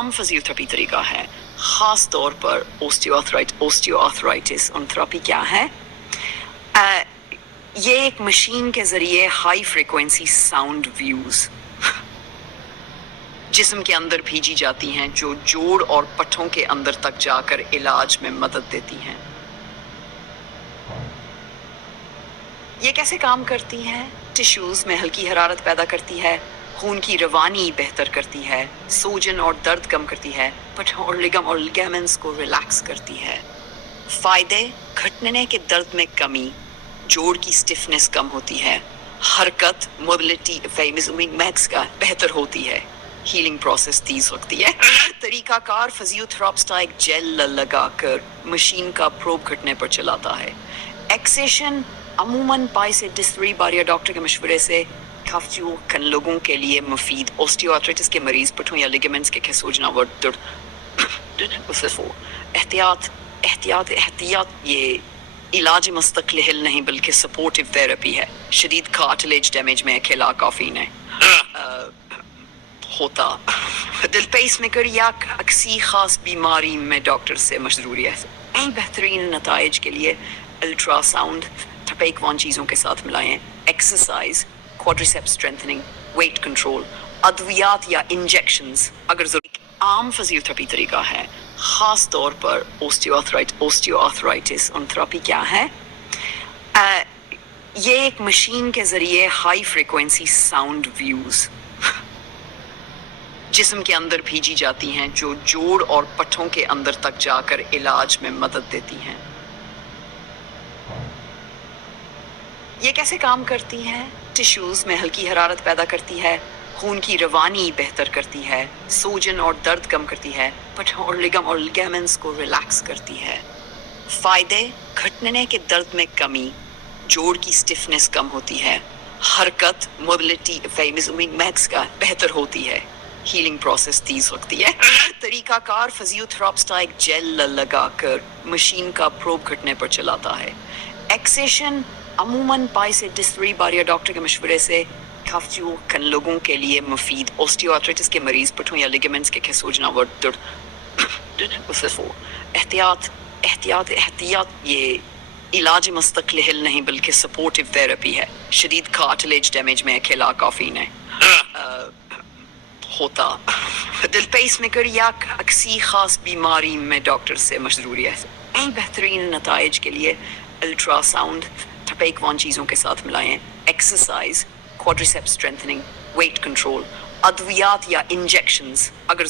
عام فزیوتھراپی طریقہ ہے، خاص طور پر اوسٹیوآرتھرائٹس تھراپی کیا ہے؟ یہ ایک مشین کے ذریعے ہائی فریکوینسی ساؤنڈ ویوز جسم کے اندر بھیجی جاتی ہیں جو جوڑ اور پٹھوں کے اندر تک جا کر علاج میں مدد دیتی ہیں۔ یہ کیسے کام کرتی ہیں؟ ٹشوز میں ہلکی حرارت پیدا کرتی ہے، خون کی روانی بہتر کرتی ہے، سوجن اور درد کم کرتی ہے، پٹھوں اور لیگامنٹس کو ریلیکس کرتی ہے۔ فائدے: گھٹنے کے درد میں کمی، جوڑ کی سٹفنس کم ہوتی ہے، حرکت موبلٹی میکس کا بہتر ہوتی ہے، ہیلنگ پروسیس تیز ہوتی ہے۔ طریقہ کار: فزیوتھراپسٹ ایک جیل لگا کر مشین کا پروب گھٹنے پر چلاتا ہے۔ ایکسیشن عموماً 5 سے 10 بار یا ڈاکٹر کے مشورے سے کافی کن لوگوں کے لیے مفید۔ اوسٹیوآرتھرائٹس کے مریض پٹھوں یا لیگامنٹس کے کھسوجنا و درد۔ احتیاط یہ علاج مستقل حل نہیں بلکہ سپورٹیو تھراپی ہے۔ شدید کارٹلیج ڈیمیج میں اکیلا کافی نہیں ہوتا۔ دل پیس میکر یا کسی خاص بیماری میں ڈاکٹر سے مشورہ ہے۔ بہترین نتائج کے لیے الٹرا ساؤنڈ ٹھپیک وان چیزوں کے ساتھ ملائیں۔ ایکسرسائز، کوادریسیپ اسٹرینتھننگ، ویٹ کنٹرول، ادویات یا انجیکشنز اگر ضرورت۔ عام فزیوتھراپی طریقہ ہے، خاص طور پر اوسٹیوآرتھرائٹس تھراپی کیا ہے؟ یہ ایک مشین کے ذریعے ہائی فریکوینسی ساؤنڈ ویوز جسم کے اندر بھیجی جاتی ہیں جو جوڑ اور پٹھوں کے اندر تک جا کر علاج میں مدد دیتی ہیں۔ یہ کیسے کام کرتی ہیں؟ ٹشوز میں ہلکی حرارت پیدا کرتی ہے، خون کی روانی بہتر کرتی ہے، سوجن اور درد کم کرتی ہے، پٹھوں اور لیگامنٹس کو ریلیکس کرتی ہے۔ فائدے: گھٹنے کے درد میں کمی، جوڑ کی سٹفنس کم ہوتی ہے، حرکت موبلٹی میکس کا بہتر ہوتی ہے، ہیلنگ پروسیس تیز ہوتی ہے۔ طریقہ کار: فزیوتھراپسٹ ایک جیل لگا کر مشین کا پروب گھٹنے پر چلاتا ہے۔ ایکسیشن عموماً 5 سے 10 بار یا ڈاکٹر کے مشورے سے کافی کن لوگوں کے لیے مفید۔ اوسٹیوآرتھرائٹس کے مریض پٹھوں یا لیگامنٹس کے کھسوجنا و درد۔ احتیاط یہ علاج مستقل حل نہیں بلکہ سپورٹیو تھراپی ہے۔ شدید کارٹلیج ڈیمیج میں اکیلا کافی نہیں ہوتا۔ دل پیس میکر یا کسی خاص بیماری میں ڈاکٹر سے مشورہ ہے۔ بہترین نتائج کے لیے الٹرا ساؤنڈ ٹھپیک وان چیزوں کے ساتھ ملائیں۔ ایکسرسائز، کوادریسیپ اسٹرینتھننگ، ویٹ کنٹرول، ادویات یا انجیکشنز اگر